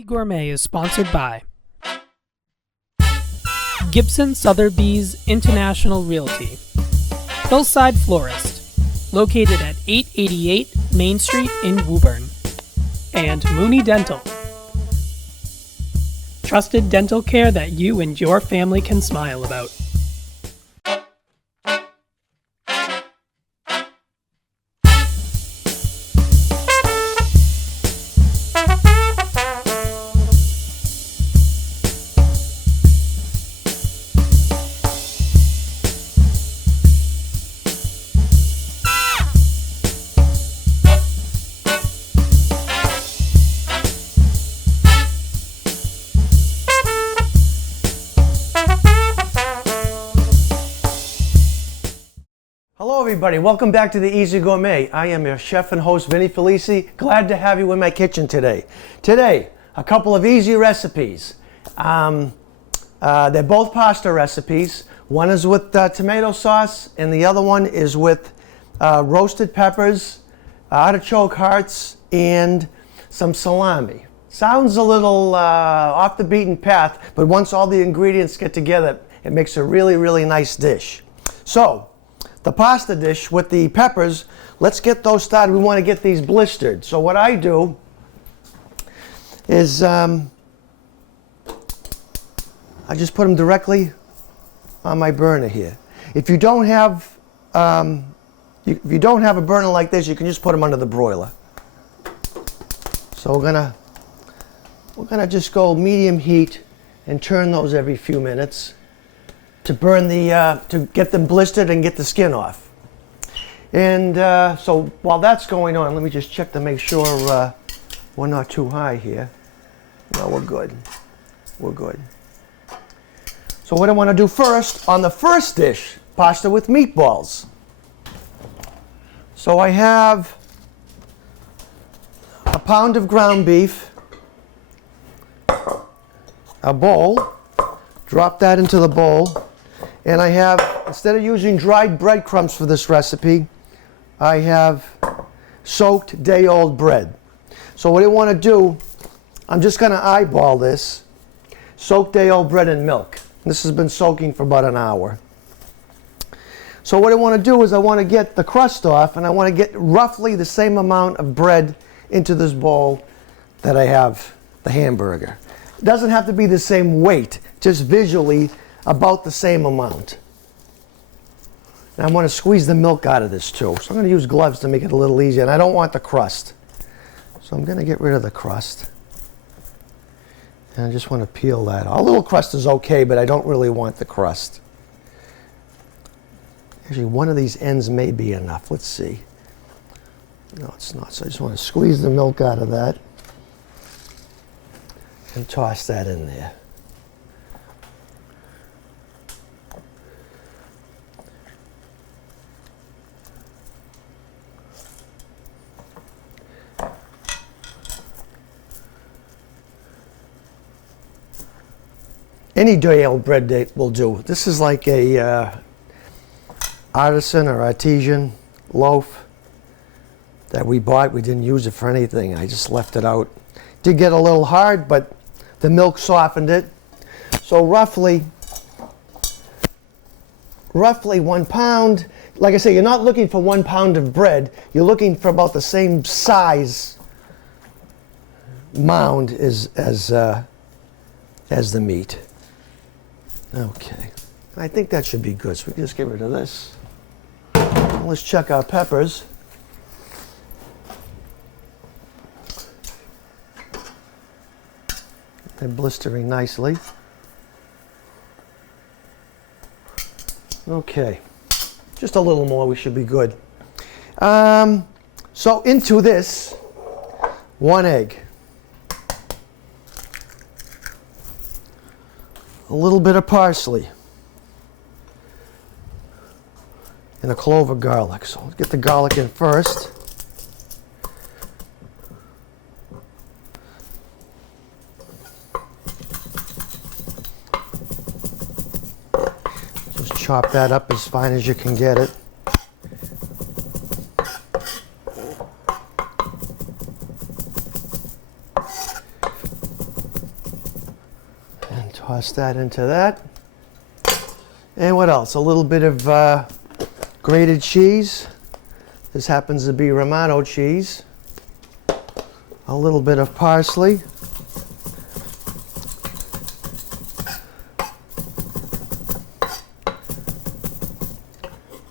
Gourmet is sponsored by Gibson Sotheby's International Realty, Hillside Florist, located at 888 Main Street in Woburn, and Mooney Dental, trusted dental care that you and your family can smile about. Hello everybody, welcome back to the Easy Gourmet. I am your chef and host Vinny Felici. Glad to have you in my kitchen today. Today, a couple of easy recipes. They're both pasta recipes. One is with tomato sauce and the other one is with roasted peppers, artichoke hearts, and some salami. Sounds a little off the beaten path, but once all the ingredients get together, it makes a really, really nice dish. So, the pasta dish with the peppers, let's get those started. We want to get these blistered. So what I do is I just put them directly on my burner here. If you don't have if you don't have a burner like this, you can just put them under the broiler. So we're gonna just go medium heat and turn those every few minutes to burn to get them blistered and get the skin off. And so while that's going on, let me just check to make sure we're not too high here. No, we're good. We're good. So what I want to do first, on the first dish, pasta with meatballs. So I have a pound of ground beef, a bowl, drop that into the bowl. And I have, instead of using dried breadcrumbs for this recipe, I have soaked day-old bread. So what I want to do, I'm just going to eyeball this, soaked day-old bread in milk. This has been soaking for about an hour. So what I want to do is I want to get the crust off, and I want to get roughly the same amount of bread into this bowl that I have the hamburger. It doesn't have to be the same weight, just visually about the same amount. And I want to squeeze the milk out of this too. So I'm going to use gloves to make it a little easier. And I don't want the crust. So I'm going to get rid of the crust. And I just want to peel that off. A little crust is okay, but I don't really want the crust. Actually, one of these ends may be enough. Let's see. No, it's not. So I just want to squeeze the milk out of that and toss that in there. Any day-old bread will do. This is like a artisan or artesian loaf that we bought. We didn't use it for anything. I just left it out. Did get a little hard, but the milk softened it. So roughly 1 pound. Like I say, you're not looking for 1 pound of bread. You're looking for about the same size mound as the meat. Okay, I think that should be good, so we can just get rid of this. Let's check our peppers. They're blistering nicely. Okay, just a little more, we should be good. So into this, 1 egg. A little bit of parsley and a clove of garlic. So let's get the garlic in first. Just chop that up as fine as you can get it. And toss that into that. And what else? A little bit of grated cheese. This happens to be Romano cheese. A little bit of parsley.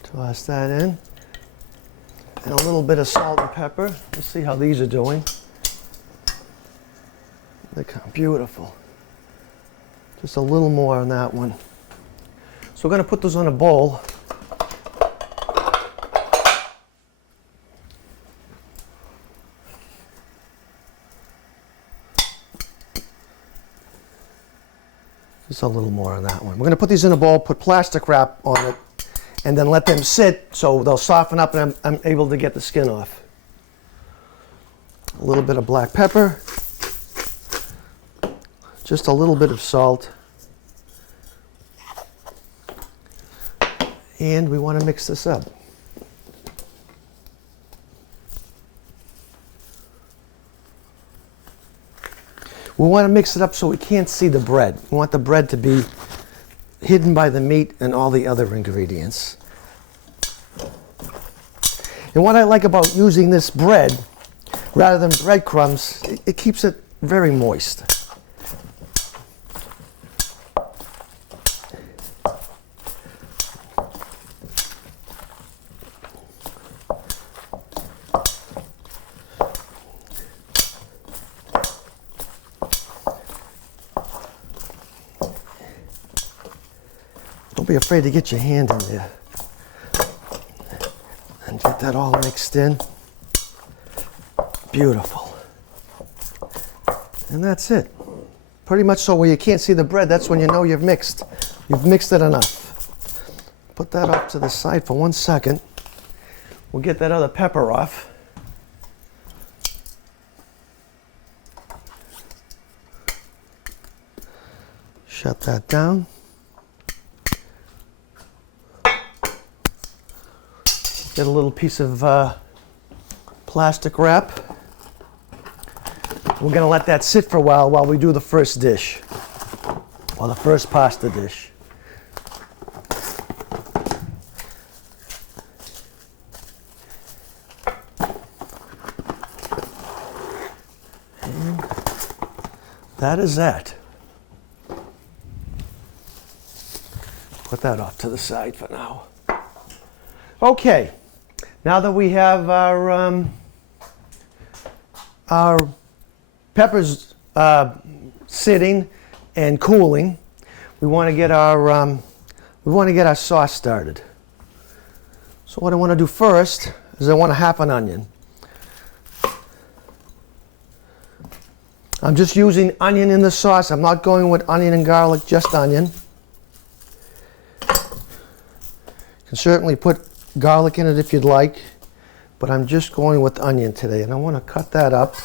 Toss that in. And a little bit of salt and pepper. Let's see how these are doing. Look how beautiful. Just a little more on that one. So we're going to put those on a bowl. Just a little more on that one. We're going to put these in a bowl, put plastic wrap on it, and then let them sit so they'll soften up and I'm able to get the skin off. A little bit of black pepper. Just a little bit of salt. And we want to mix this up. We want to mix it up so we can't see the bread. We want the bread to be hidden by the meat and all the other ingredients. And what I like about using this bread, rather than breadcrumbs, it keeps it very moist. Don't be afraid to get your hand in there and get that all mixed in. Beautiful. And that's it. Pretty much so where you can't see the bread, that's when you know you've mixed. You've mixed it enough. Put that off to the side for 1 second. We'll get that other pepper off. Shut that down. Get a little piece of plastic wrap. We're going to let that sit for a while we do the first dish, or the first pasta dish. And that is that. Put that off to the side for now. Okay. Now that we have our peppers sitting and cooling, we want to get our sauce started. So what I want to do first is I want a half an onion. I'm just using onion in the sauce. I'm not going with onion and garlic, just onion. You can certainly put garlic in it if you'd like, but I'm just going with onion today, and I want to cut that up.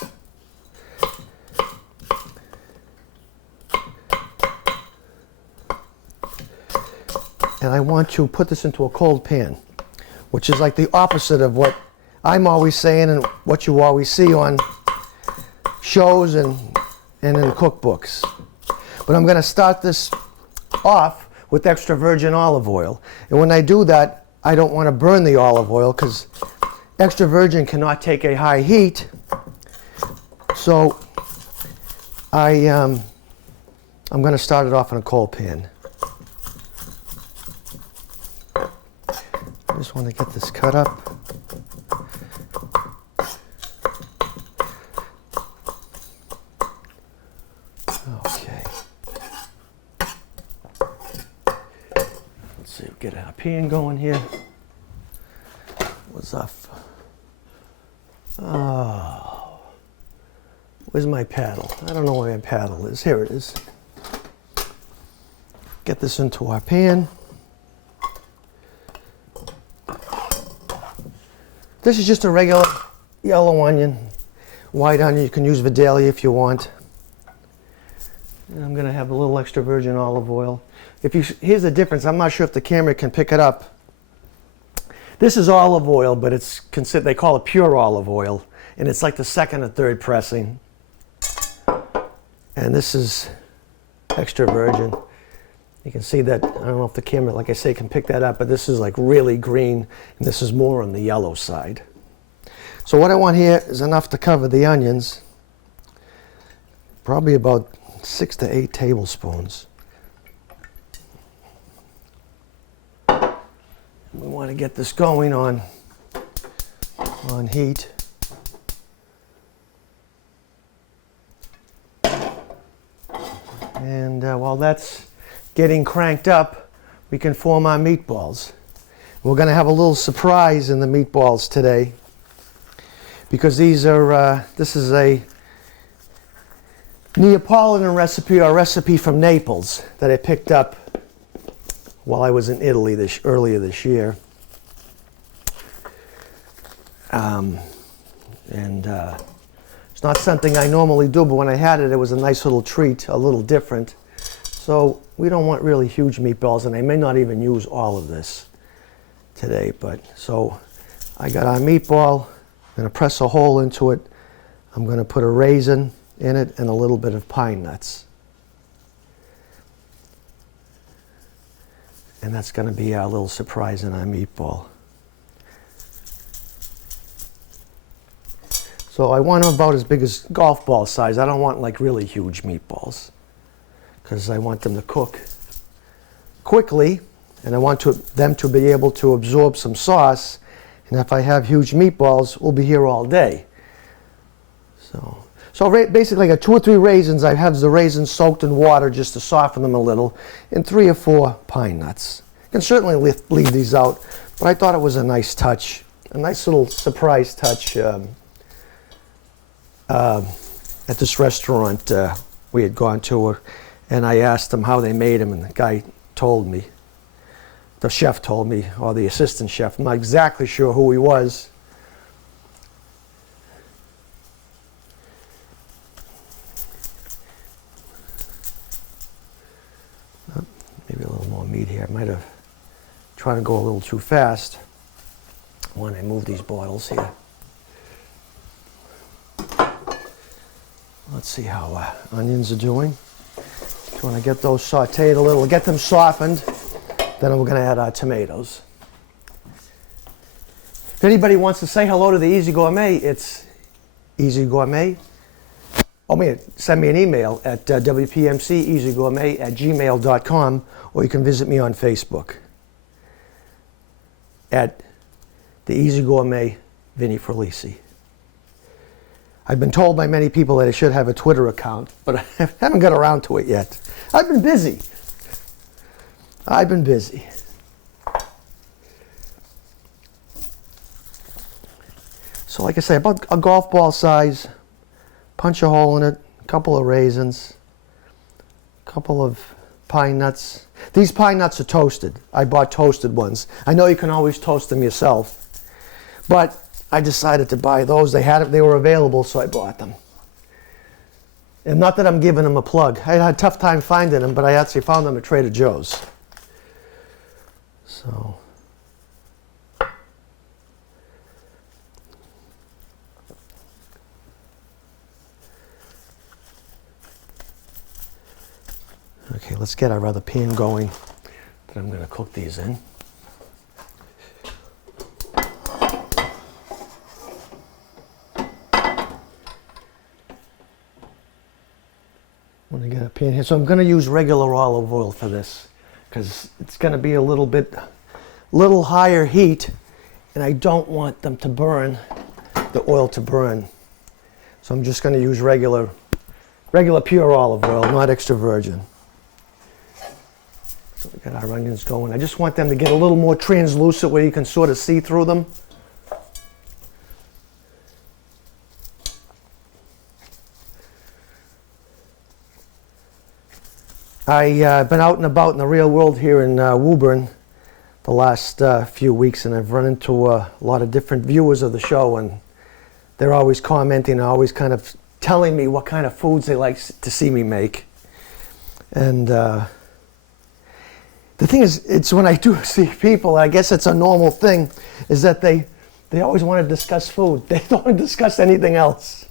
And I want to put this into a cold pan, which is like the opposite of what I'm always saying and what you always see on shows and in cookbooks. But I'm going to start this off with extra virgin olive oil. And when I do that, I don't want to burn the olive oil because extra virgin cannot take a high heat. So I'm going to start it off in a cold pan. I just want to get this cut up. Okay. Let's see, get a pan going here. What's up? Oh, where's my paddle? I don't know where my paddle is. Here it is. Get this into our pan. This is just a regular yellow onion, white onion. You can use Vidalia if you want. And I'm going to have a little extra virgin olive oil. Here's the difference. I'm not sure if the camera can pick it up. This is olive oil, but it's considered, they call it pure olive oil, and it's like the second or third pressing. And this is extra virgin. You can see that, I don't know if the camera, like I say, can pick that up, but this is like really green, and this is more on the yellow side. So what I want here is enough to cover the onions, probably about 6 to 8 tablespoons. We want to get this going on heat. And while that's getting cranked up, we can form our meatballs. We're going to have a little surprise in the meatballs today, because these are this is a Neapolitan recipe, or a recipe from Naples that I picked up while I was in Italy earlier this year. It's not something I normally do, but when I had it, it was a nice little treat, a little different. So we don't want really huge meatballs, and I may not even use all of this today. But so I got our meatball. I'm going to press a hole into it. I'm going to put a raisin in it and a little bit of pine nuts. And that's going to be our little surprise in our meatball. So I want them about as big as golf ball size. I don't want like really huge meatballs, because I want them to cook quickly, and I want them to be able to absorb some sauce. And if I have huge meatballs, we'll be here all day. So basically I got 2 or 3 raisins. I have the raisins soaked in water just to soften them a little, and 3 or 4 pine nuts. You can certainly leave these out, but I thought it was a nice touch, a nice little surprise touch at this restaurant we had gone to, and I asked them how they made them, and the guy told me, the chef told me, or the assistant chef. I'm not exactly sure who he was. Maybe a little more meat here. I might have tried to go a little too fast when I move these bottles here. Let's see how onions are doing. Just want to get those sauteed a little, get them softened. Then we're going to add our tomatoes. If anybody wants to say hello to the Easy Gourmet, it's Easy Gourmet. Send me an email at wpmceasygourmet@gmail.com, or you can visit me on Facebook at the Easy Gourmet Vinnie Felici. I've been told by many people that I should have a Twitter account, but I haven't got around to it yet. I've been busy. So like I say, about a golf ball size, punch a hole in it, a couple of raisins, a couple of pine nuts. These pine nuts are toasted. I bought toasted ones. I know you can always toast them yourself, but I decided to buy those. They were available, so I bought them. And not that I'm giving them a plug. I had a tough time finding them, but I actually found them at Trader Joe's. So. Okay, let's get our other pan going that I'm going to cook these in. When I get a pan here, so I'm going to use regular olive oil for this, because it's going to be a little higher heat, and I don't want them to burn, the oil to burn. So I'm just going to use regular pure olive oil, not extra virgin. So we got our onions going. I just want them to get a little more translucent where you can sort of see through them. I've been out and about in the real world here in Woburn the last few weeks, and I've run into a lot of different viewers of the show, and they're always commenting, always kind of telling me what kind of foods they like to see me make. And the thing is, it's when I do see people, I guess it's a normal thing, is that they always want to discuss food. They don't want to discuss anything else.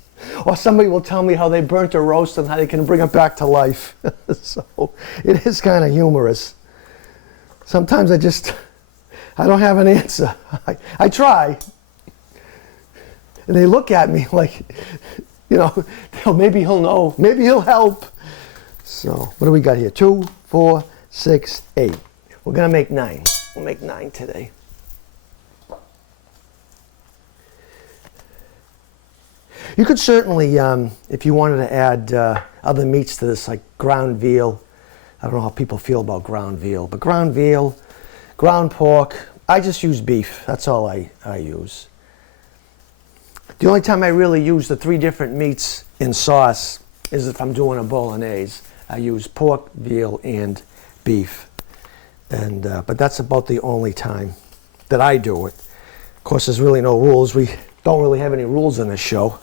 Or somebody will tell me how they burnt a roast and how they can bring it back to life. So it is kind of humorous. Sometimes I don't have an answer. I try. And they look at me like, maybe he'll know, maybe he'll help. So what do we got here? 2, 4, 6, 8. We're going to make 9. We'll make 9 today. You could certainly, if you wanted to add other meats to this, like ground veal. I don't know how people feel about ground veal, but ground veal, ground pork, I just use beef. That's all I use. The only time I really use the 3 different meats in sauce is if I'm doing a bolognese. I use pork, veal, and beef. But that's about the only time that I do it. Of course, there's really no rules. We don't really have any rules in this show.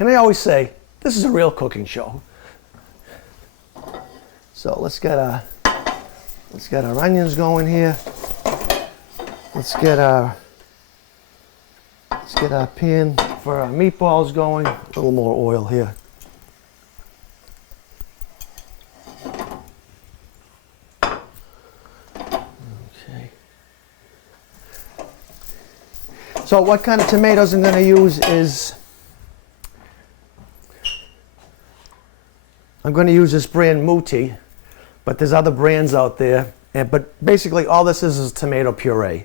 And I always say, this is a real cooking show. So let's get our onions going here. Let's get our pan for our meatballs going. A little more oil here. Okay. So what kind of tomatoes I'm going to use is I'm going to use this brand Muti, but there's other brands out there. But basically all this is tomato puree.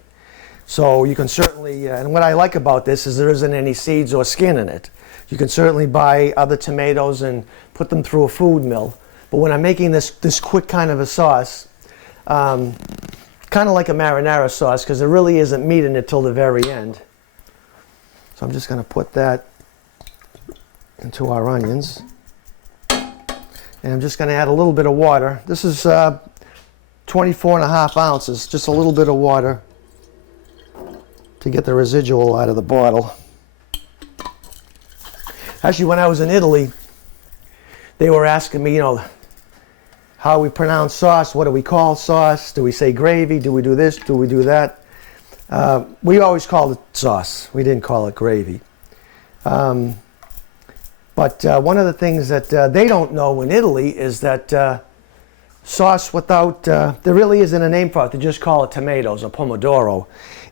So you can certainly, and what I like about this is there isn't any seeds or skin in it. You can certainly buy other tomatoes and put them through a food mill. But when I'm making this quick kind of a sauce, kind of like a marinara sauce, because there really isn't meat in it till the very end. So I'm just going to put that into our onions. And I'm just going to add a little bit of water. This is 24.5 ounces, just a little bit of water to get the residual out of the bottle. Actually, when I was in Italy, they were asking me, how we pronounce sauce. What do we call sauce? Do we say gravy? Do we do this? Do we do that? We always called it sauce. We didn't call it gravy. But one of the things that they don't know in Italy is that sauce without, there really isn't a name for it. They just call it tomatoes or pomodoro.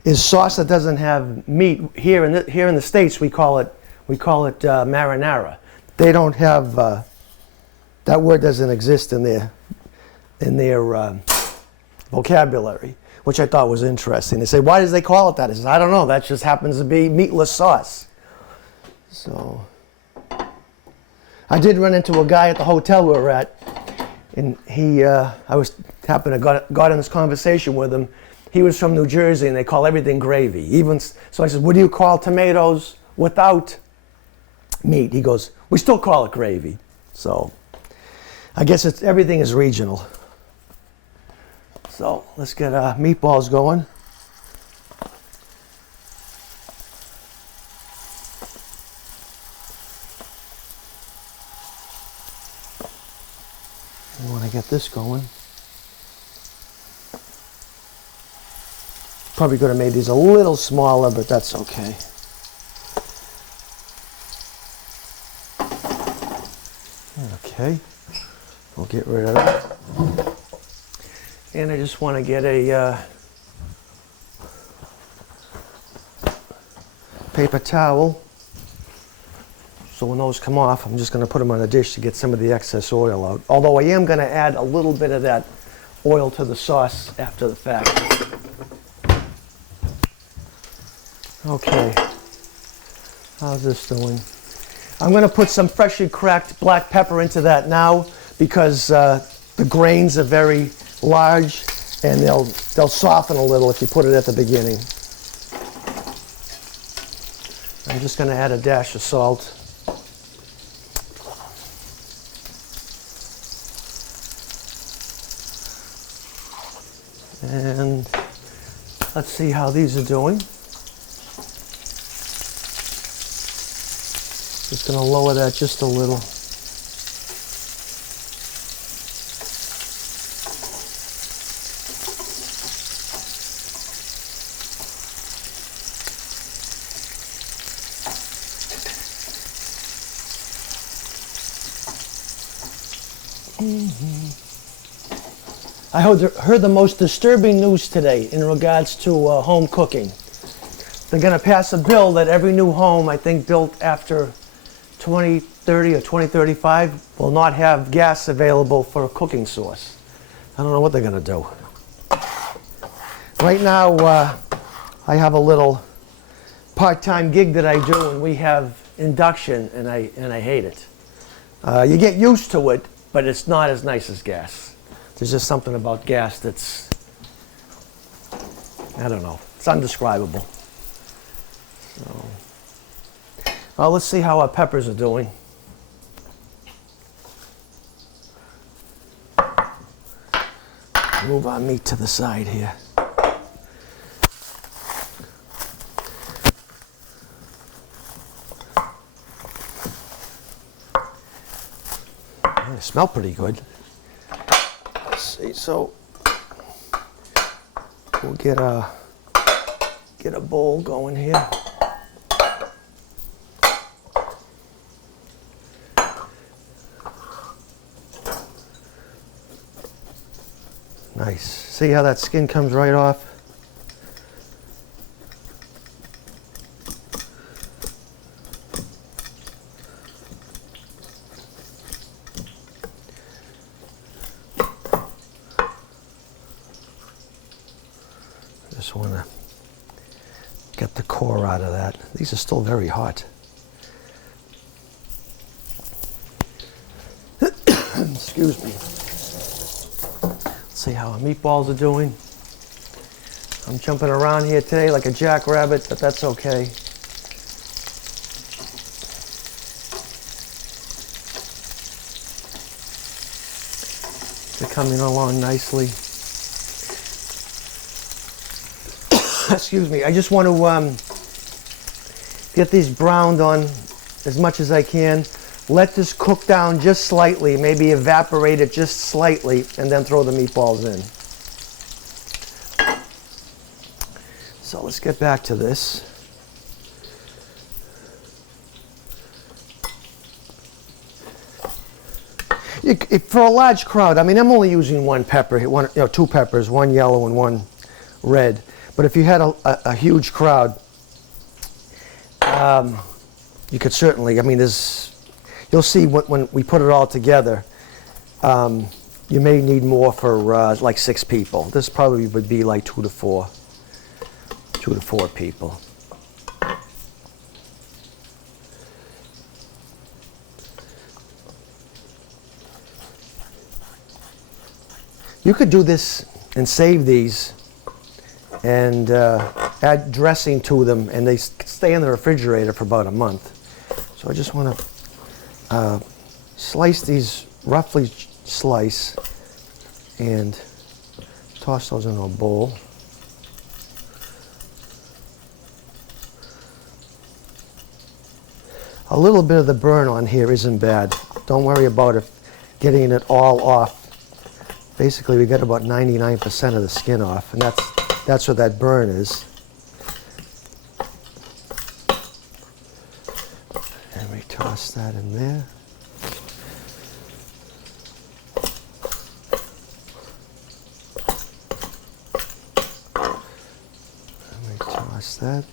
Is sauce that doesn't have meat. Here in the States, we call it marinara. They don't have that word doesn't exist in their vocabulary, which I thought was interesting. They say, why does they call it that? I said, I don't know. That just happens to be meatless sauce. So. I did run into a guy at the hotel we were at, and I got in this conversation with him. He was from New Jersey, and they call everything gravy. So I said, what do you call tomatoes without meat? He goes, we still call it gravy. So I guess everything is regional. So let's get our meatballs going. I want to get this going. Probably could have made these a little smaller, but that's okay. Okay, we'll get rid of that. And I just want to get a paper towel. So when those come off, I'm just going to put them on a dish to get some of the excess oil out. Although I am going to add a little bit of that oil to the sauce after the fact. Okay, how's this doing? I'm going to put some freshly cracked black pepper into that now because the grains are very large and they'll soften a little if you put it at the beginning. I'm just going to add a dash of salt. And let's see how these are doing. Just going to lower that just a little. I heard the most disturbing news today in regards to home cooking. They're going to pass a bill that every new home, I think built after 2030 or 2035, will not have gas available for a cooking source. I don't know what they're going to do. Right now, I have a little part-time gig that I do, and we have induction, and I hate it. You get used to it, but it's not as nice as gas. There's just something about gas that's, I don't know, it's indescribable. So, well, let's see how our peppers are doing. Move our meat to the side here. They smell pretty good. Let's see, so we'll get a bowl going here. Nice. See how that skin comes right off? Just want to get the core out of that. These are still very hot. Excuse me. Let's see how our meatballs are doing. I'm jumping around here today like a jackrabbit, but that's okay. They're coming along nicely. Excuse me, I just want to get these browned on as much as I can. Let this cook down just slightly, maybe evaporate it just slightly, and then throw the meatballs in. So let's get back to this. For a large crowd, I mean, I'm only using one pepper, two peppers, one yellow and one red. But if you had a huge crowd, you could certainly, I mean, you'll see when we put it all together, you may need more for like 6 people. This probably would be like 2 to 4 people. You could do this and save these and add dressing to them, and they stay in the refrigerator for about a month. So I just want to slice these, roughly slice, and toss those into a bowl. A little bit of the burn on here isn't bad. Don't worry about it getting it all off. Basically, we got about 99% of the skin off, and that's what that burn is. And we toss that in there. And we toss that.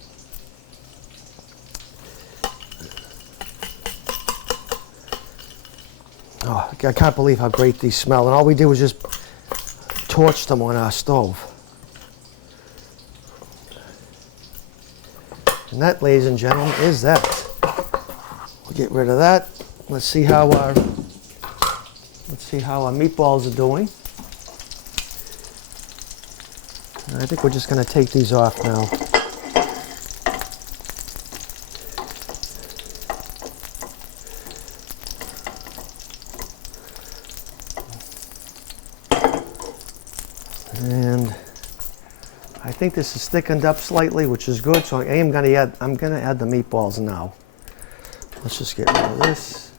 Oh, I can't believe how great these smell. And all we did was just torch them on our stove. And that, ladies and gentlemen, is that. We'll get rid of that. Let's see how our meatballs are doing. And I think we're just going to take these off now. And I think this is thickened up slightly, which is good. So I'm going to add the meatballs now. Let's just get rid of this.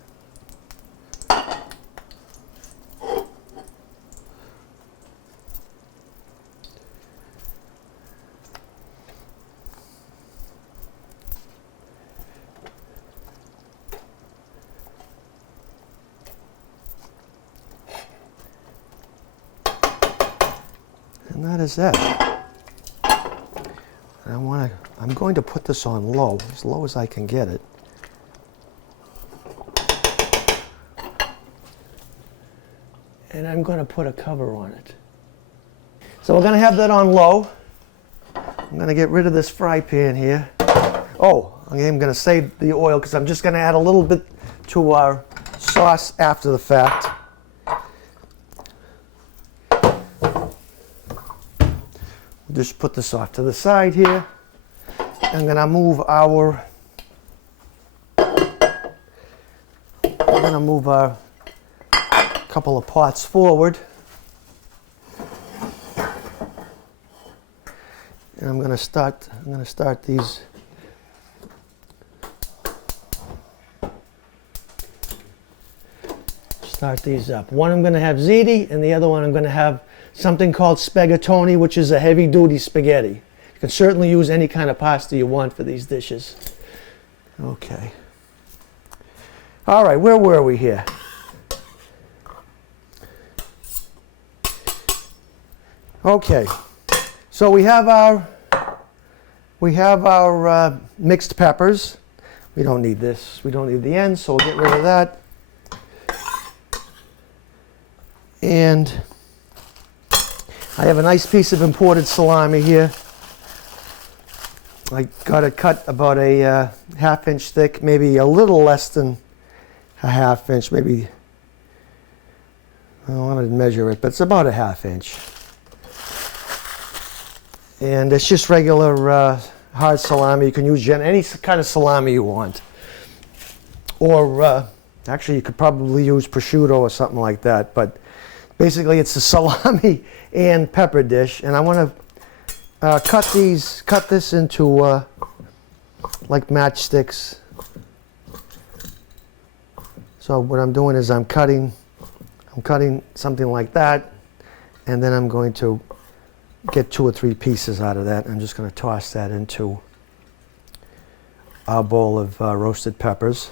And that is that. I'm going to put this on low, as low as I can get it. And I'm going to put a cover on it. So we're going to have that on low. I'm going to get rid of this fry pan here. Oh, I'm going to save the oil because I'm just going to add a little bit to our sauce after the fact. Just put this off to the side here. I'm going to move our couple of pots forward. And I'm going to start these. Start these up. One I'm going to have ziti, and the other one I'm going to have something called spaghettoni, which is a heavy-duty spaghetti. You can certainly use any kind of pasta you want for these dishes. Okay. All right, where were we here? Okay, so we have our mixed peppers. We don't need this. We don't need the ends, so we'll get rid of that. And I have a nice piece of imported salami here. I got it cut about a half-inch thick, maybe a little less than a half-inch, maybe. I don't want to measure it, but it's about a half-inch. And it's just regular hard salami. You can use any kind of salami you want. Or actually, you could probably use prosciutto or something like that. But basically, it's a salami and pepper dish. And I want to cut this into like matchsticks. So what I'm doing is I'm cutting something like that, and then I'm going to get 2 or 3 pieces out of that. I'm just going to toss that into our bowl of roasted peppers.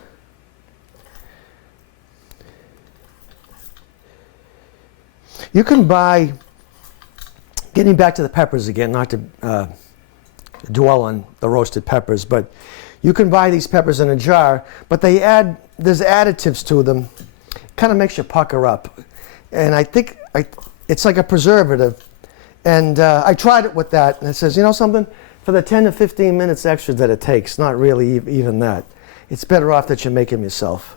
You can buy, getting back to the peppers again, not to dwell on the roasted peppers, but you can buy these peppers in a jar, but there's additives to them. Kind of makes you pucker up. And I think it's like a preservative. And I tried it with that, and it says, you know something? For the 10 to 15 minutes extra that it takes, not really even that, it's better off that you make them yourself.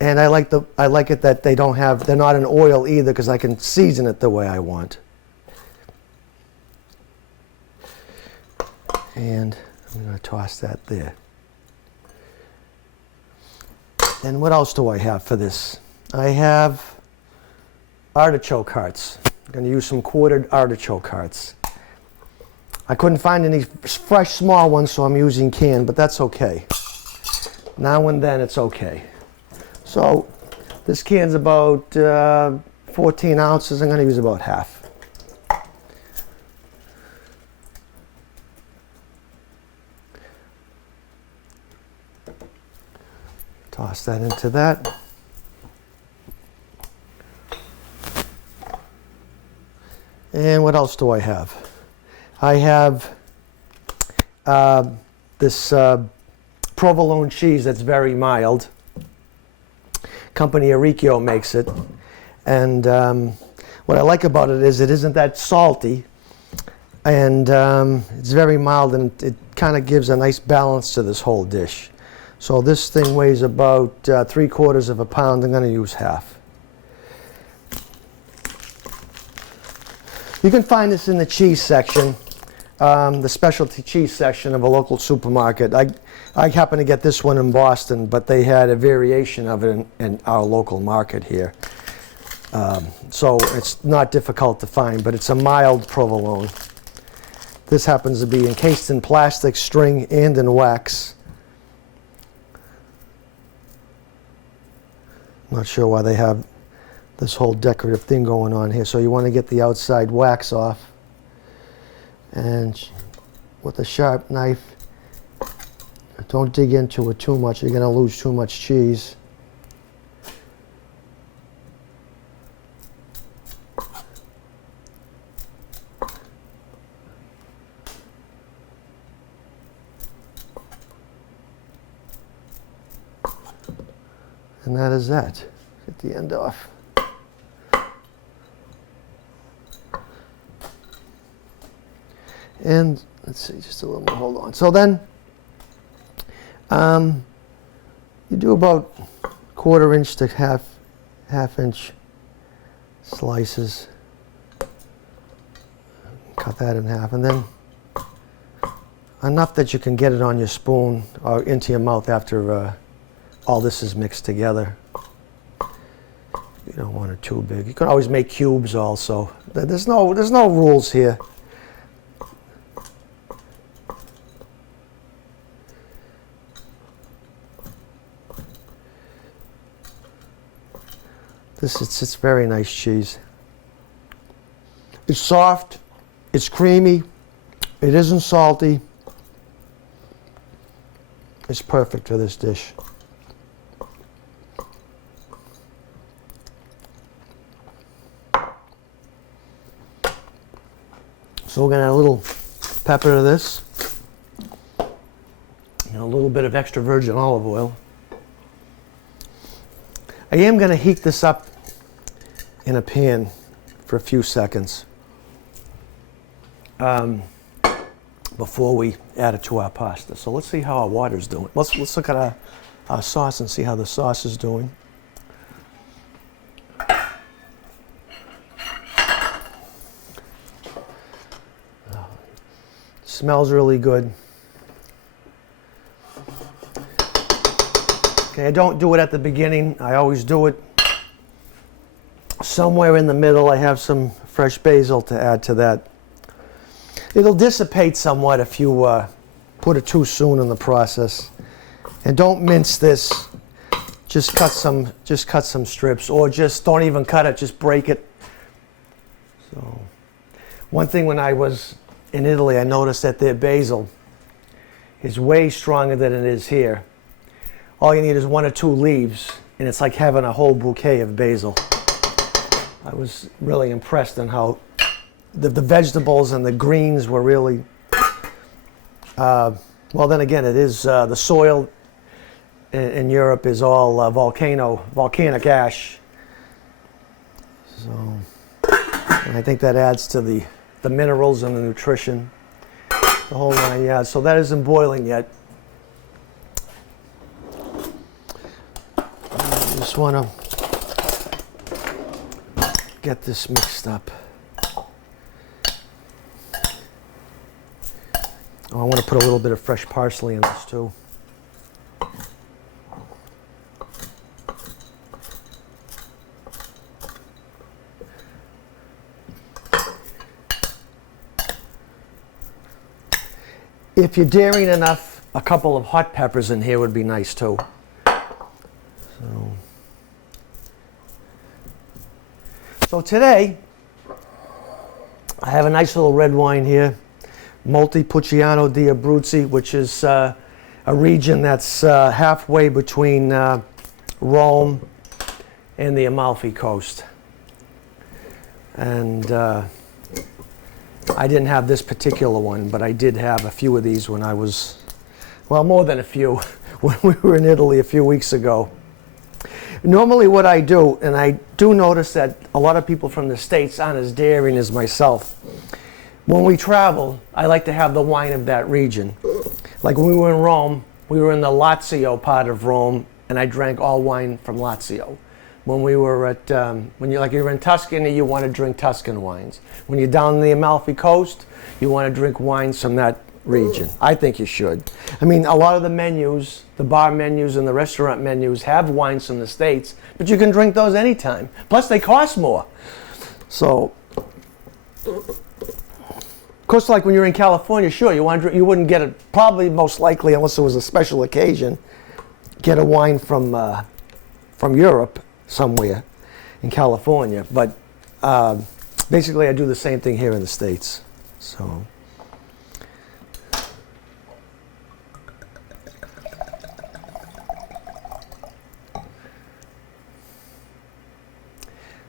And I like it that they're not in oil either, because I can season it the way I want. And I'm going to toss that there. And what else do I have for this? I have artichoke hearts. I'm going to use some quartered artichoke hearts. I couldn't find any fresh small ones, so I'm using canned, but that's okay. Now and then it's okay. So this can's about 14 ounces. I'm going to use about half. Toss that into that. And what else do I have? I have this provolone cheese that's very mild. Company Arricchio makes it. And what I like about it is it isn't that salty. And it's very mild, and it kind of gives a nice balance to this whole dish. So this thing weighs about 3/4 of a pound. I'm going to use half. You can find this in the cheese section, the specialty cheese section of a local supermarket. I happen to get this one in Boston, but they had a variation of it in our local market here. So it's not difficult to find, but it's a mild provolone. This happens to be encased in plastic, string, and in wax. Not sure why they have this whole decorative thing going on here. So you want to get the outside wax off, and with a sharp knife, don't dig into it too much. You're going to lose too much cheese. And that is that. Get the end off. And let's see, just a little more, hold on. So then, you do about 1/4 inch to half inch slices. Cut that in half, and then enough that you can get it on your spoon or into your mouth after all this is mixed together. You don't want it too big. You can always make cubes also. There's no rules here. It's very nice cheese. It's soft, it's creamy, it isn't salty. It's perfect for this dish. So we're going to add a little pepper to this, and a little bit of extra virgin olive oil. I am going to heat this up in a pan for a few seconds before we add it to our pasta. So let's see how our water's doing. Let's look at our sauce and see how the sauce is doing. Smells really good. Okay, I don't do it at the beginning. I always do it somewhere in the middle. I have some fresh basil to add to that. It'll dissipate somewhat if you put it too soon in the process. And don't mince this. Just cut some strips, or just don't even cut it. Just break it. So, one thing when I was in Italy, I noticed that their basil is way stronger than it is here. All you need is 1 or 2 leaves, and it's like having a whole bouquet of basil. I was really impressed on how the vegetables and the greens were really, well then again, it is, the soil in Europe is all volcanic ash. So, and I think that adds to the minerals and the nutrition, the whole 9 yards. So that isn't boiling yet. I just want to get this mixed up. Oh, I want to put a little bit of fresh parsley in this too. If you're daring enough, a couple of hot peppers in here would be nice too. So today, I have a nice little red wine here, Montepulciano di Abruzzi, which is a region that's halfway between Rome and the Amalfi Coast. And I didn't have this particular one, but I did have a few of these when I was, well, more than a few, when we were in Italy a few weeks ago. Normally what I do, and I do notice that a lot of people from the States aren't as daring as myself. When we travel, I like to have the wine of that region. Like when we were in Rome, we were in the Lazio part of Rome, and I drank all wine from Lazio. When we were at, you're in Tuscany, you want to drink Tuscan wines. When you're down the Amalfi Coast, you want to drink wines from that region. I think you should. I mean, a lot of the menus, the bar menus and the restaurant menus have wines from the States, but you can drink those anytime. Plus, they cost more. So, of course, like when you're in California, sure, you wouldn't get it, probably most likely, unless it was a special occasion, get a wine from Europe somewhere in California. But basically, I do the same thing here in the States.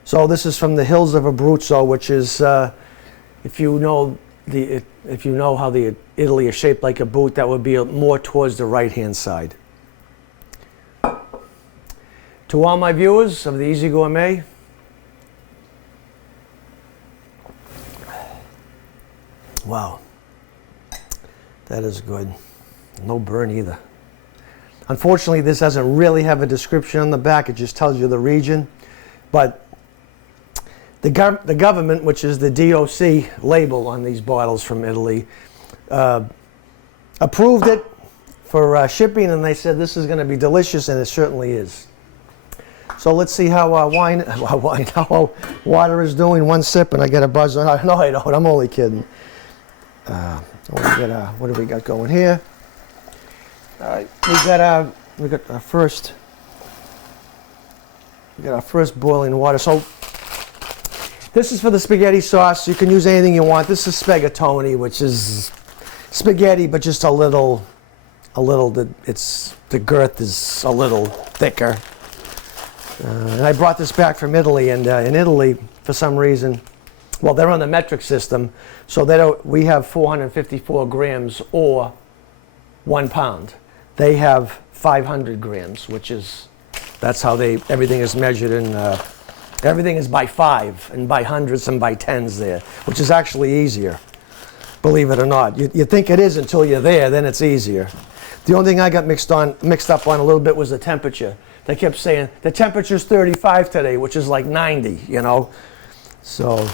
So this is from the hills of Abruzzo, which is, if you know how the Italy is shaped like a boot, that would be more towards the right-hand side. To To all my viewers of the Easy Gourmet, wow, that is good. No burn either. Unfortunately, this doesn't really have a description on the back. It just tells you the region. But the government, which is the DOC label on these bottles from Italy, approved it for shipping, and they said this is going to be delicious, and it certainly is. So let's see how how water is doing. One sip, and I get a buzz on. No, I don't. I'm only kidding. What do we got going here? All right, we got our first boiling water. So this is for the spaghetti sauce. You can use anything you want. This is spaghettoni, which is spaghetti, but just a little. The girth is a little thicker. And I brought this back from Italy, and in Italy, for some reason, well, they're on the metric system, so we have 454 grams or 1 pound. They have 500 grams, that's how everything is measured, and everything is by 5 and by hundreds and by tens there, which is actually easier, believe it or not. You think it is until you're there, then it's easier. The only thing I got mixed up on a little bit was the temperature. They kept saying the temperature's 35 today, which is like 90, you know. So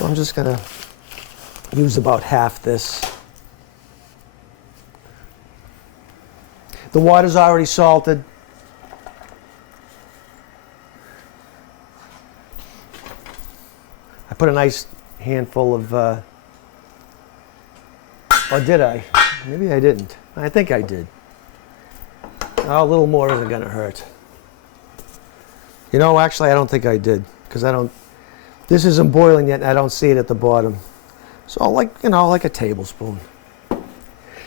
I'm just gonna use about half this. The water's already salted. I put a nice handful of, or did I? Maybe I didn't. I think I did. A little more isn't gonna hurt. You know, actually I don't think I did, because this isn't boiling yet and I don't see it at the bottom. So like a tablespoon.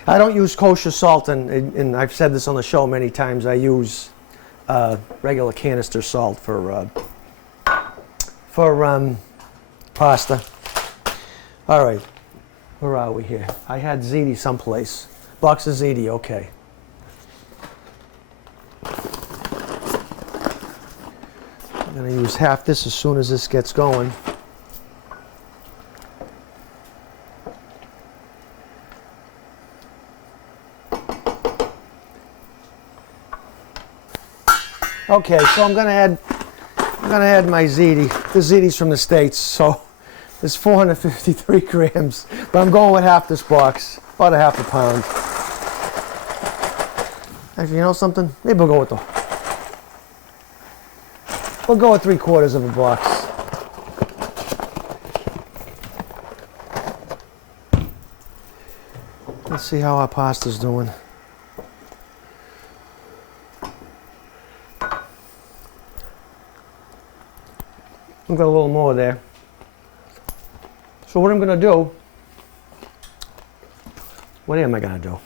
I don't use kosher salt, and I've said this on the show many times. I use regular canister salt for pasta. All right, where are we here? I had ziti someplace. Box of ziti, okay. I'm going to use half this as soon as this gets going. Okay, so I'm going to add my ziti. The ziti's from the States, so it's 453 grams, but I'm going with half this box, about a half a pound. Actually, you know something? Maybe we'll go with 3/4 of a box. Let's see how our pasta's doing. I've got a little more there. So what I'm going to do, what am I going to do?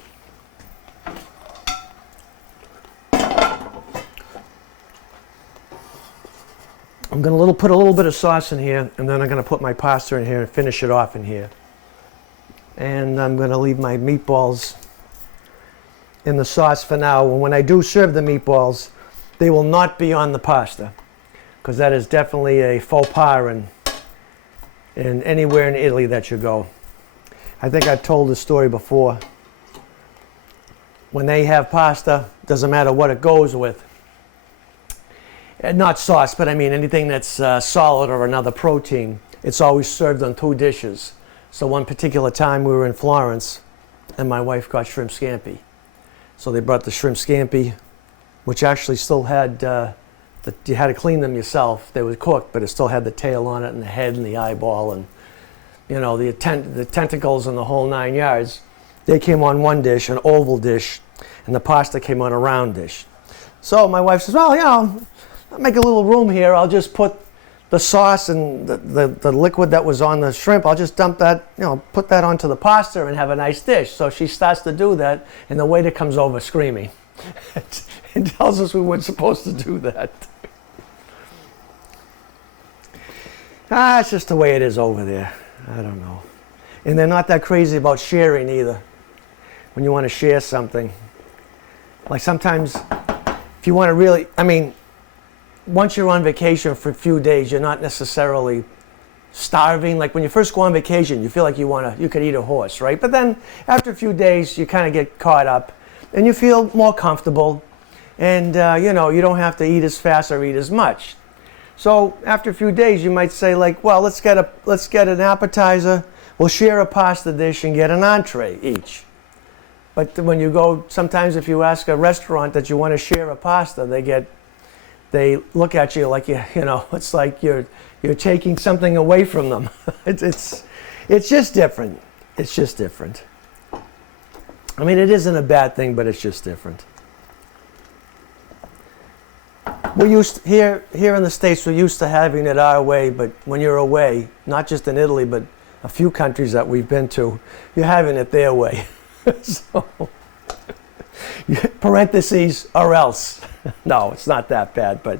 I'm going to put a little bit of sauce in here, and then I'm going to put my pasta in here and finish it off in here. And I'm going to leave my meatballs in the sauce for now. And when I do serve the meatballs, they will not be on the pasta, because that is definitely a faux pas in anywhere in Italy that you go. I think I've told this story before. When they have pasta, doesn't matter what it goes with. Not sauce, but I mean anything that's solid or another protein, it's always served on 2 dishes. So one particular time we were in Florence, and my wife got shrimp scampi. So they brought the shrimp scampi, which actually still had, you had to clean them yourself. They were cooked, but it still had the tail on it and the head and the eyeball and, you know, the tentacles and the whole 9 yards. They came on one dish, an oval dish, and the pasta came on a round dish. So my wife says, well, you know, I'll make a little room here. I'll just put the sauce and the liquid that was on the shrimp, I'll just dump that, you know, put that onto the pasta and have a nice dish. So she starts to do that, and the waiter comes over screaming and tells us we weren't supposed to do that. It's just the way it is over there. I don't know. And they're not that crazy about sharing either. When you want to share something. Like sometimes, if you want to really, I mean, once you're on vacation for a few days, you're not necessarily starving. Like when you first go on vacation, you feel like you could eat a horse, right? But then after a few days, you kind of get caught up and you feel more comfortable, and you know, you don't have to eat as fast or eat as much. So after a few days, you might say like, well, let's get an appetizer, we'll share a pasta dish and get an entree each. But when you go, sometimes if you ask a restaurant that you want to share a pasta, they look at you like you know, it's like you're taking something away from them. It's just different. It's just different. I mean, it isn't a bad thing, but it's just different. We used here in the States, we're used to having it our way, but when you're away, not just in Italy, but a few countries that we've been to, you're having it their way. So, parentheses, or else. No, it's not that bad, but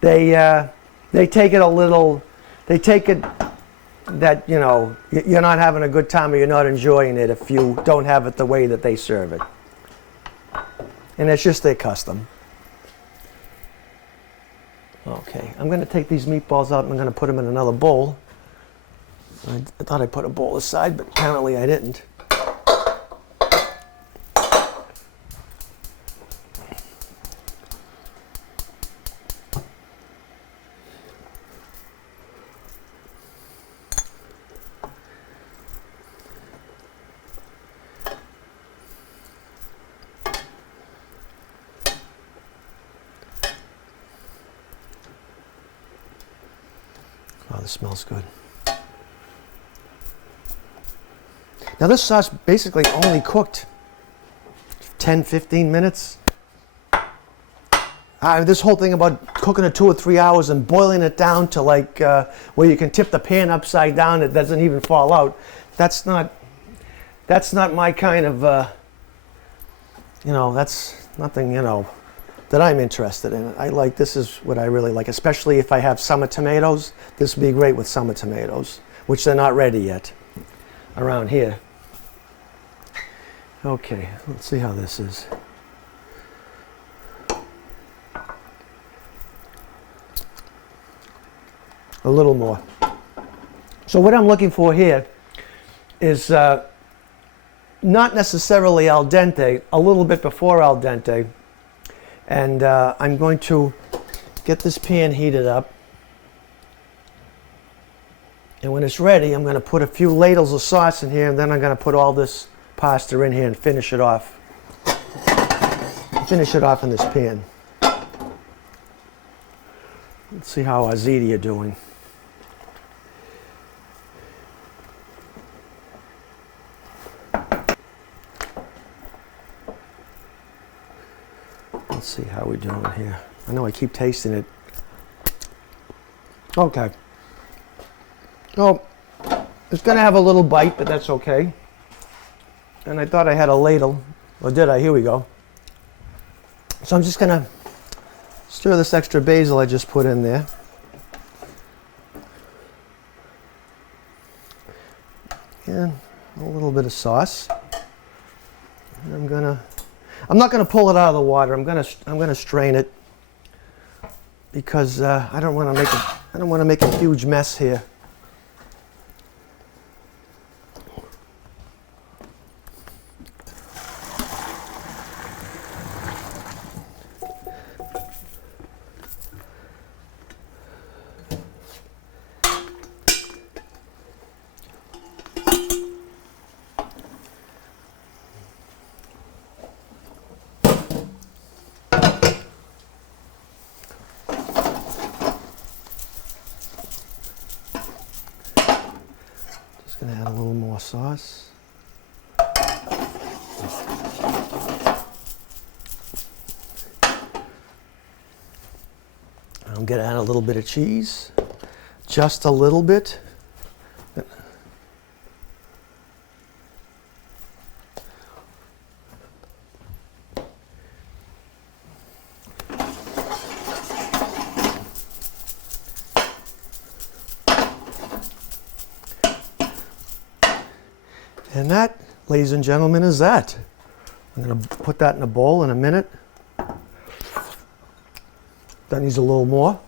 they take it a little, they take it that, you know, you're not having a good time or you're not enjoying it if you don't have it the way that they serve it. And it's just their custom. Okay, I'm going to take these meatballs out and I'm going to put them in another bowl. I thought I put a bowl aside, but apparently I didn't. Oh, this smells good. Now this sauce basically only cooked 10-15 minutes. This whole thing about cooking it 2 or 3 hours and boiling it down to like where you can tip the pan upside down, it doesn't even fall out. That's not my kind of, you know, that's nothing, you know, that I'm interested in. This is what I really like, especially if I have summer tomatoes. This would be great with summer tomatoes, which they're not ready yet around here. Okay, let's see how this is. A little more. So what I'm looking for here is not necessarily al dente, a little bit before al dente. And I'm going to get this pan heated up. And when it's ready, I'm going to put a few ladles of sauce in here, and then I'm going to put all this pasta in here and finish it off. Finish it off in this pan. Let's see how Aziti are doing. Let's see how we're doing here. I know I keep tasting it. Okay. Oh, it's going to have a little bite, but that's okay. And I thought I had a ladle. Or did I? Here we go. So I'm just going to stir this extra basil I just put in there. And a little bit of sauce. And I'm not going to pull it out of the water. I'm going to strain it because I don't want to make a huge mess here. Going to add a little more sauce. I'm going to add a little bit of cheese, just a little bit. And that, ladies and gentlemen, is that. I'm going to put that in a bowl in a minute. That needs a little more.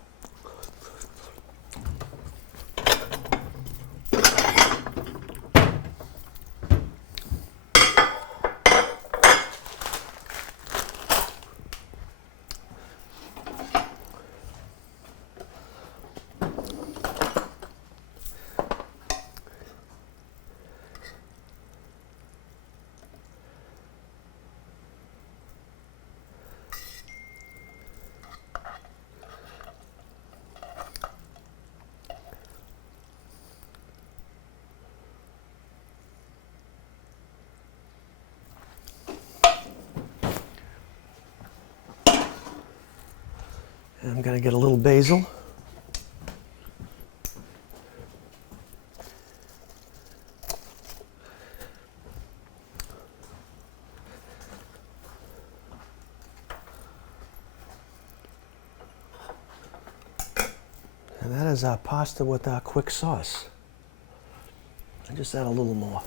And I'm going to get a little basil. And that is our pasta with our quick sauce. I just add a little more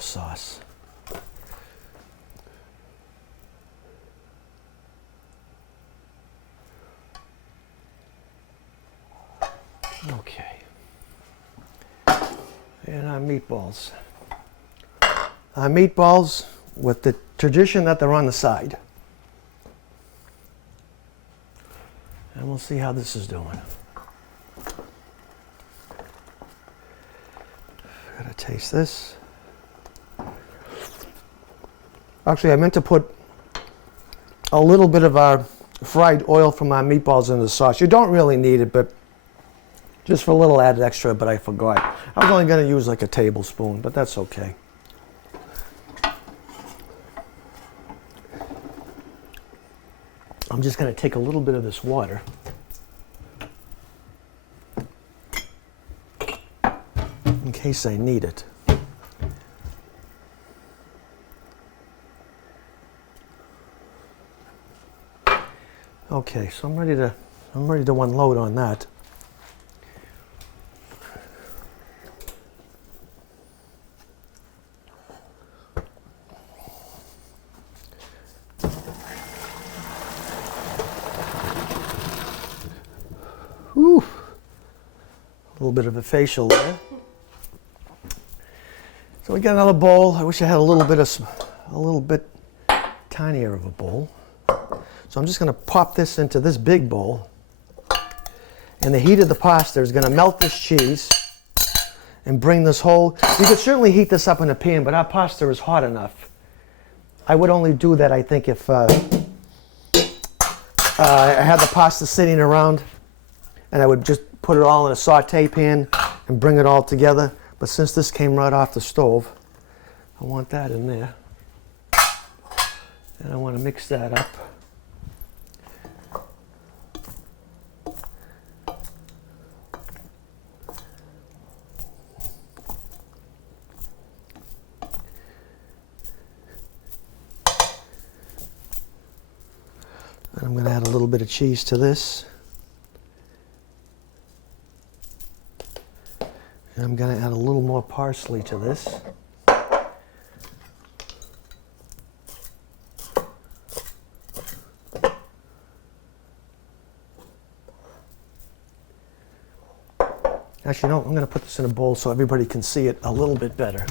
sauce. Okay. And our meatballs. Our meatballs with the tradition that they're on the side. And we'll see how this is doing. Gotta taste this. Actually, I meant to put a little bit of our fried oil from our meatballs in the sauce. You don't really need it, but just for a little added extra, but I forgot. I was only going to use like a tablespoon, but that's okay. I'm just going to take a little bit of this water. In case I need it. Okay, so I'm ready to unload on that. Whew. A little bit of a facial there. So we got another bowl. I wish I had a little bit tinier of a bowl. So I'm just going to pop this into this big bowl. And the heat of the pasta is going to melt this cheese and bring this whole... You could certainly heat this up in a pan, but our pasta is hot enough. I would only do that, I think, if I had the pasta sitting around, and I would just put it all in a saute pan and bring it all together. But since this came right off the stove, I want that in there. And I want to mix that up. And I'm going to add a little bit of cheese to this. And I'm going to add a little more parsley to this. Actually, no, I'm going to put this in a bowl so everybody can see it a little bit better.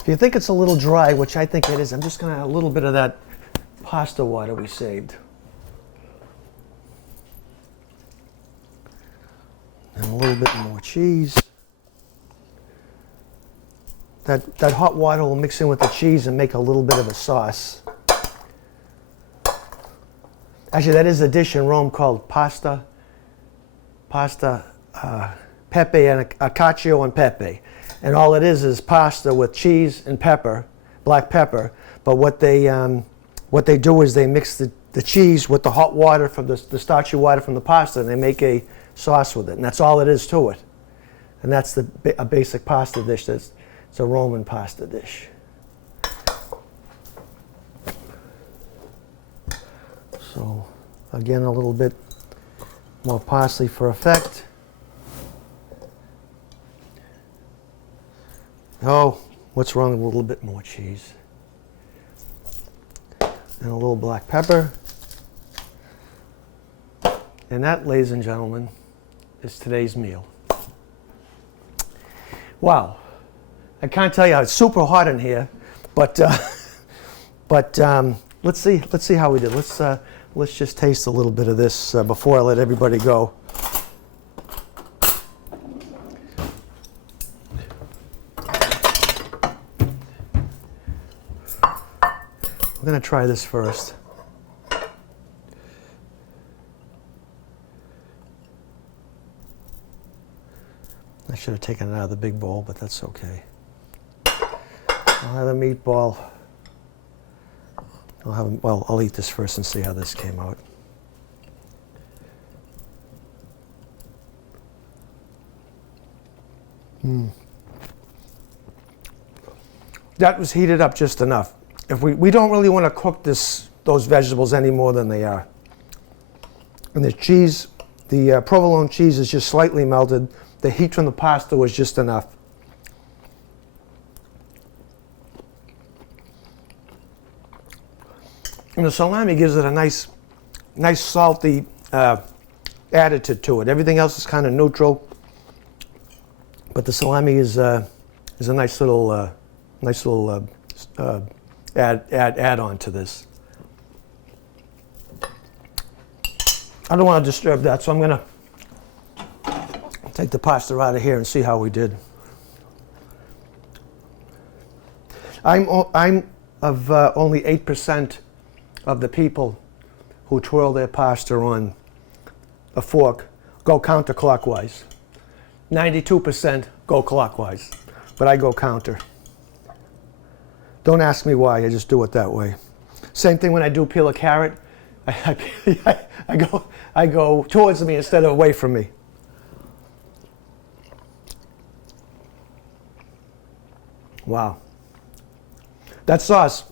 If you think it's a little dry, which I think it is, I'm just going to add a little bit of that pasta water we saved. And a little bit more cheese. That hot water will mix in with the cheese and make a little bit of a sauce. Actually, that is a dish in Rome called pasta pepe and cacio and pepe. And all it is pasta with cheese and pepper, black pepper. But what they do is they mix the cheese with the hot water from the starchy water from the pasta, and they make a sauce with it. And that's all it is to it. And that's a basic pasta dish. It's a Roman pasta dish. So again, a little bit more parsley for effect. Oh, what's wrong with a little bit more cheese? And a little black pepper. And that, ladies and gentlemen, is today's meal. Wow. I can't tell you, it's super hot in here, but let's see how we did. Let's just taste a little bit of this before I let everybody go. I'm going to try this first. I should have taken it out of the big bowl, but that's okay. I'll have a meatball. I'll eat this first and see how this came out. That was heated up just enough. If we don't really want to cook those vegetables any more than they are. And the cheese, the provolone cheese is just slightly melted. The heat from the pasta was just enough. And the salami gives it a nice salty attitude to it. Everything else is kind of neutral, but the salami is a nice little add on to this. I don't want to disturb that, so I'm going to take the pasta out of here and see how we did. I'm of only 8% of the people who twirl their pasta on a fork go counterclockwise. 92% go clockwise, but I go counter. Don't ask me why, I just do it that way. Same thing when I do peel a carrot. I go towards me instead of away from me. Wow. That sauce,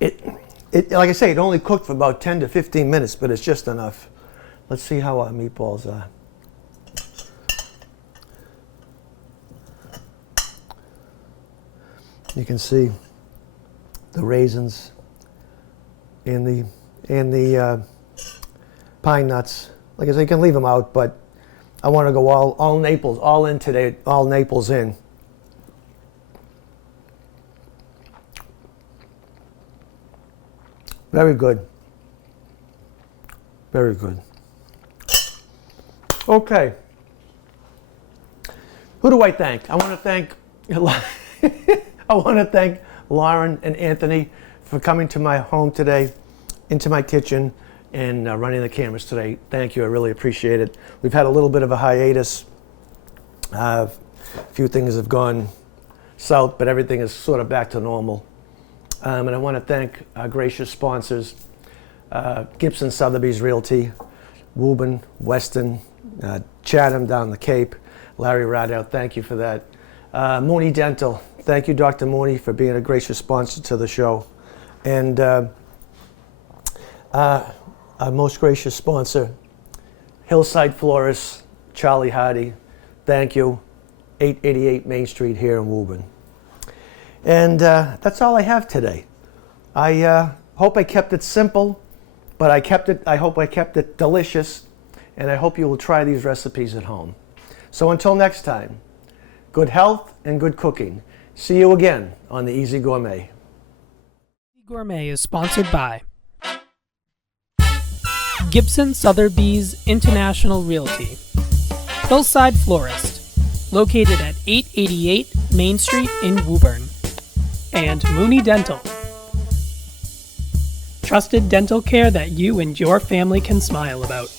like I say, it only cooked for about 10 to 15 minutes, but it's just enough. Let's see how our meatballs are. You can see the raisins and the pine nuts. Like I say, you can leave them out, but I want to go all Naples, all in today, all Naples in. Very good. Very good. Okay. Who do I thank? I want to thank Lauren and Anthony for coming to my home today, into my kitchen, and running the cameras today. Thank you. I really appreciate it. We've had a little bit of a hiatus. A few things have gone south, but everything is sort of back to normal. And I want to thank our gracious sponsors, Gibson Sotheby's Realty, Woburn, Weston, Chatham down the Cape, Larry Radow, thank you for that. Mooney Dental, thank you, Dr. Mooney, for being a gracious sponsor to the show. And our most gracious sponsor, Hillside Florist, Charlie Hardy, thank you, 888 Main Street here in Woburn. And that's all I have today. I hope I kept it simple, but I hope I kept it delicious, and I hope you will try these recipes at home. So until next time, good health and good cooking. See you again on the Easy Gourmet. Gourmet is sponsored by Gibson Sotheby's International Realty, Hillside Florist, located at 888 Main Street in Woburn, and Mooney Dental. Trusted dental care that you and your family can smile about.